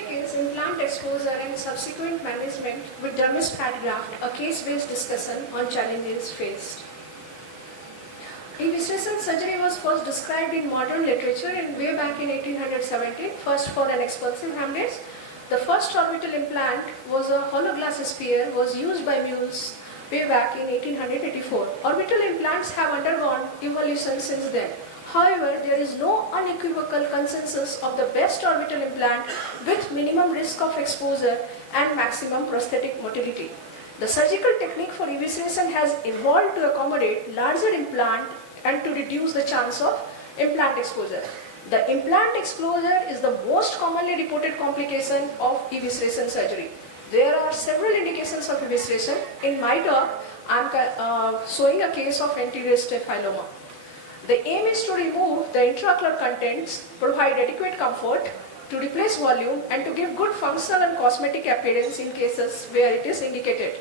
topic is implant exposure and subsequent management with dermis fat graft, a case-based discussion on challenges faced. Evisceration surgery was first described in modern literature in way back in 1817, first for an expulsive hemorrhage. The first orbital implant was a hollow glass sphere, was used by mules way back in 1884. Orbital implants have undergone evolution since then. However, there is no unequivocal consensus of the best orbital implant with minimum risk of exposure and maximum prosthetic motility. The surgical technique for evisceration has evolved to accommodate larger implant and to reduce the chance of implant exposure. The implant exposure is the most commonly reported complication of evisceration surgery. There are several indications of evisceration. In my talk, I am showing a case of anterior staphyloma. The aim is to remove the intraocular contents, provide adequate comfort, to replace volume, and to give good functional and cosmetic appearance in cases where it is indicated.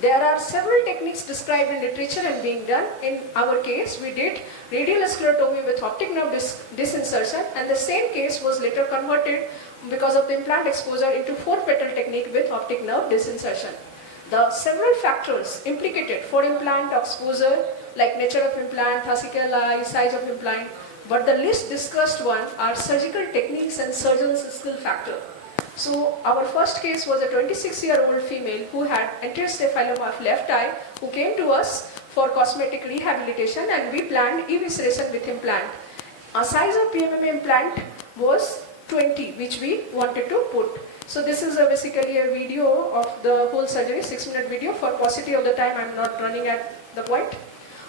There are several techniques described in literature and being done. In our case, we did radial sclerotomy with optic nerve disinsertion, and the same case was later converted because of the implant exposure into 4-petal technique with optic nerve disinsertion. The several factors implicated for implant exposure, like nature of implant, fascicle eye, size of implant, but the least discussed one are surgical techniques and surgeon's skill factor. So our first case was a 26-year-old female who had anterior staphyloma of left eye, who came to us for cosmetic rehabilitation, and we planned evisceration with implant. Our size of PMMA implant was 20, which we wanted to put. So this is basically a video of the whole surgery, 6-minute video. For paucity of the time, I am not running at the point.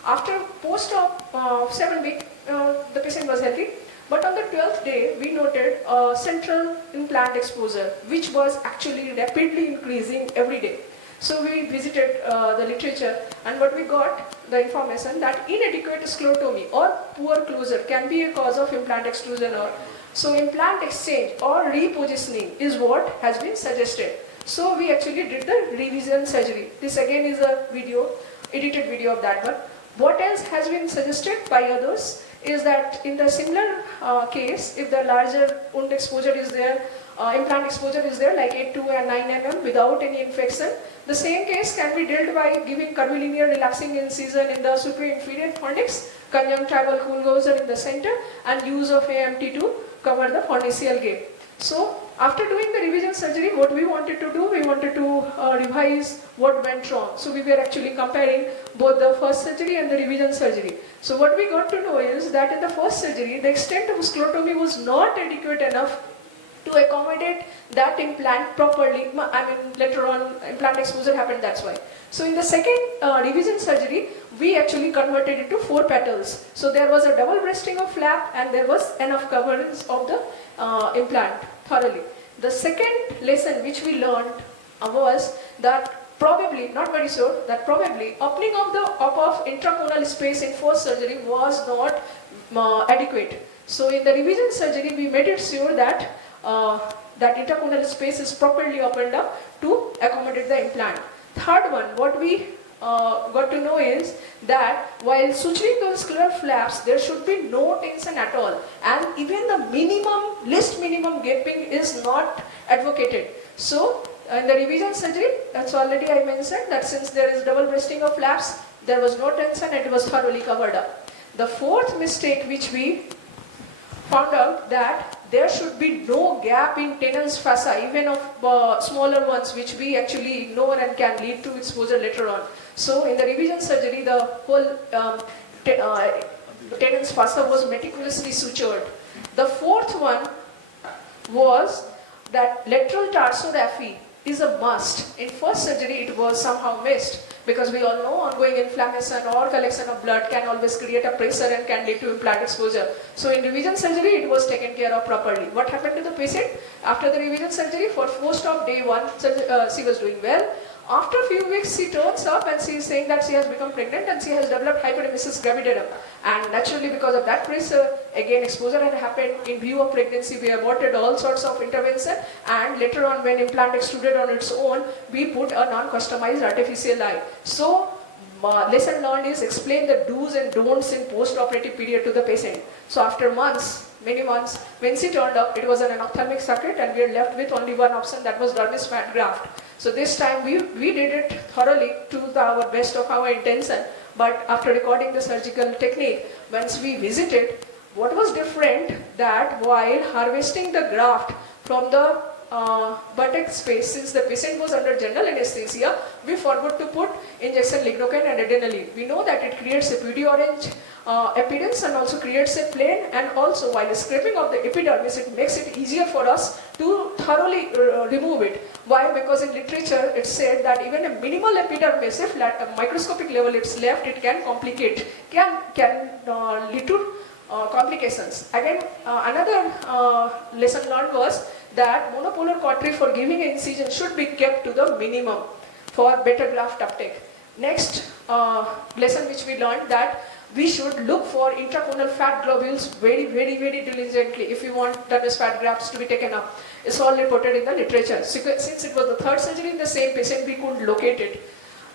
After post-op 7 weeks, the patient was healthy. But on the 12th day, we noted a central implant exposure, which was actually rapidly increasing every day. So we visited the literature, and what we got, the information that inadequate sclerotomy or poor closure can be a cause of implant extrusion. So implant exchange or repositioning is what has been suggested. So we actually did the revision surgery. This again is a video, edited video of that one. What else has been suggested by others is that in the similar case, if the larger wound exposure is there, implant exposure is there, like 8 to 9 mm without any infection, the same case can be dealt by giving curvilinear relaxing incision in the superior inferior fornix, conjunctival cool gauger in the center, and use of AMT to cover the fornicial gap. So after doing the revision surgery, what we wanted to do, we wanted to revise what went wrong. So we were actually comparing both the first surgery and the revision surgery. So what we got to know is that in the first surgery, the extent of sclerotomy was not adequate enough to accommodate that implant properly. I mean, later on implant exposure happened, that's why. So in the second revision surgery, we actually converted it to 4 petals. So there was a double breasting of flap, and there was enough coverage of the implant thoroughly. The second lesson which we learned was that probably, not very sure, that probably opening of the intraconal space in first surgery was not adequate. So in the revision surgery, we made it sure that that intraconal space is properly opened up to accommodate the implant. Third one, what we got to know is that while suturing those scleral flaps, there should be no tension at all, and even the least minimum gaping is not advocated. So in the revision surgery, that's already I mentioned that since there is double breasting of flaps, there was no tension and it was thoroughly covered up. The fourth mistake which we found out that there should be no gap in Tennant's fossa, even of smaller ones, which we actually ignore and can lead to exposure later on. So in the revision surgery, the whole Tennant's fossa was meticulously sutured. The fourth one was that lateral tarsography is a must. In first surgery, it was somehow missed, because we all know ongoing inflammation or collection of blood can always create a pressure and can lead to implant exposure. So in revision surgery, it was taken care of properly. What happened to the patient? After the revision surgery, for post-op day 1, she was doing well. After a few weeks, she turns up and she is saying that she has become pregnant and she has developed hyperemesis gravidarum. And naturally, because of that pressure, again exposure had happened. In view of pregnancy, we aborted all sorts of intervention, and later on, when implant extruded on its own, we put a non-customized artificial eye. So lesson learned is explain the do's and don'ts in post-operative period to the patient. So after months, many months, when she turned up, it was an ophthalmic socket and we were left with only one option, that was dermis fat graft. So this time we did it thoroughly to our best of our intention. But after recording the surgical technique, once we visited, what was different that while harvesting the graft from the buttock space, since the patient was under general anesthesia, we forgot to put injection lignocaine and adrenaline. We know that it creates a pretty orange appearance and also creates a plane, and also while scraping of the epidermis, it makes it easier for us to thoroughly remove it. Why? Because in literature it said that even a minimal epidermis, if at a microscopic level it's left, it can complicate, can lead to complications. Again, another lesson learned was that monopolar cautery for giving an incision should be kept to the minimum for better graft uptake. Next lesson which we learned, that we should look for intraconal fat globules very diligently if we want dermis fat grafts to be taken up. It's all reported in the literature. Since it was the third surgery in the same patient, we couldn't locate it.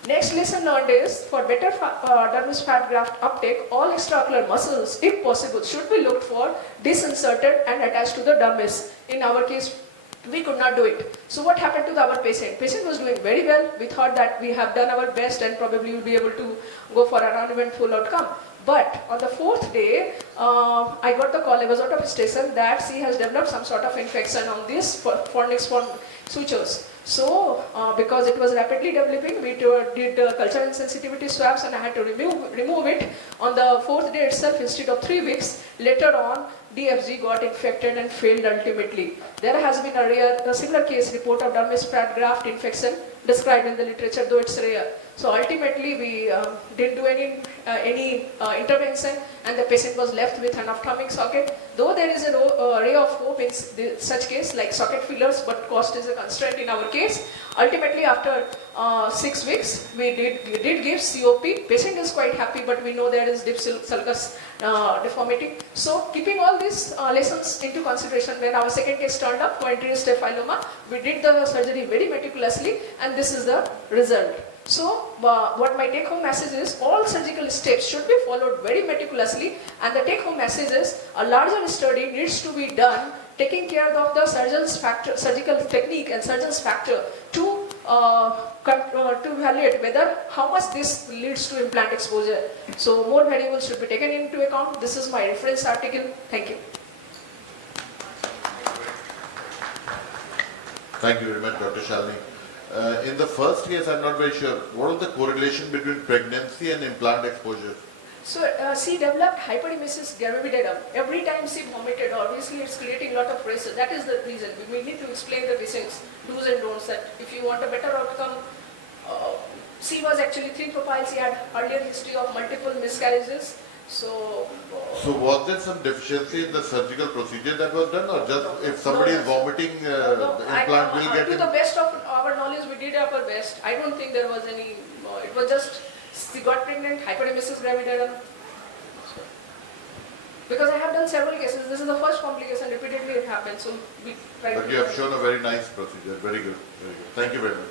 Next lesson learned is, for better dermis fat graft uptake, all extraocular muscles, if possible, should be looked for disinserted and attached to the dermis. In our case, we could not do it. So what happened to our patient? Patient was doing very well. We thought that we have done our best and probably will be able to go for an uneventful outcome. But on the fourth day, I got the call, I was out of station, that she has developed some sort of infection on this fornix sutures. So, because it was rapidly developing, we did culture and sensitivity swabs and I had to remove it. On the fourth day itself, instead of 3 weeks, later on, DFG got infected and failed ultimately. There has been a similar case report of dermis fat graft infection described in the literature, though it's rare. So ultimately we didn't do any intervention and the patient was left with an ophthalmic socket. Though there is a ray of hope in such case like socket fillers, but cost is a constraint in our case. Ultimately after 6 weeks we did give COP. Patient is quite happy, but we know there is deep sulcus deformity. So keeping all these lessons into consideration, when our second case turned up for anterior staphylomas, we did the surgery very meticulously and this is the result. So, what my take-home message is, all surgical steps should be followed very meticulously, and the take-home message is, a larger study needs to be done, taking care of the surgical technique and surgeon's factor to evaluate whether how much this leads to implant exposure. So, more variables should be taken into account. This is my reference article. Thank you. Thank you very much, Dr. Shalini. In the first case, I'm not very sure. What is the correlation between pregnancy and implant exposure? So she developed hyperemesis gravidarum. Every time she vomited, obviously it's creating a lot of pressure. That is the reason. We need to explain the patients do's and don'ts, that if you want a better outcome, she was actually 3 propyle. She had earlier history of multiple miscarriages. So was there some deficiency in the surgical procedure that was done, or just if somebody is vomiting, the implant will get to the best of our knowledge, we did our best. I don't think there was any, it was just, she got pregnant, hyperemesis gravidarum. Because I have done several cases, this is the first complication, repeatedly it happened. So we tried. But you have shown a very nice procedure, very good, very good. Thank you very much.